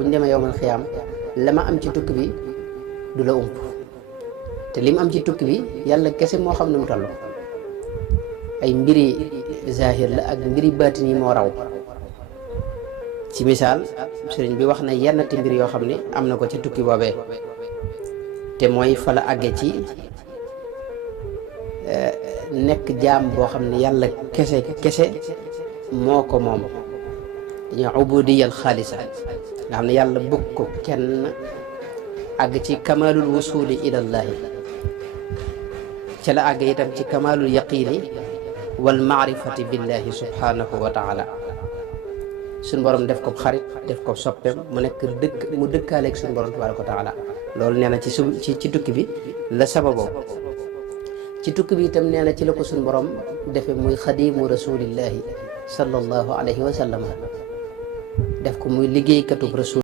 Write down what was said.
buñ demee yowmal xiyaam la ma am ci tukki bi du la ump te lim am ci tukki bi yàlla kese moo xam ne mu toll ay mbiri zahir la ak mbiri baatin yi moo raw ci misaal sëriñ bi wax na yennati mbir yoo xam ne am na ko ca tukki boobee te mooy fa la àgge ci nekk jaam boo xam ne yàlla kese moo ko moom dañuy ubudiyal xaalisa nga xam ne yàlla bëgg ko kenn àgg ci kamalul wusuli ilallahi ca la àgg itam ci kamalul yaqini wal maarifati billahi subhanahu wa taala suñ borom def ko xarit def ko soppeem mu nekk mu dëkkaaleeg suñ borom tabaraka wa taala loolu nee na ci tukki bi la sababoo ci tukki bi itam nee na ci la ko suñ borom defe muy xadimu rasulillahi sallallahu alayhi wa sallam def ko muy liggéeykatub rasul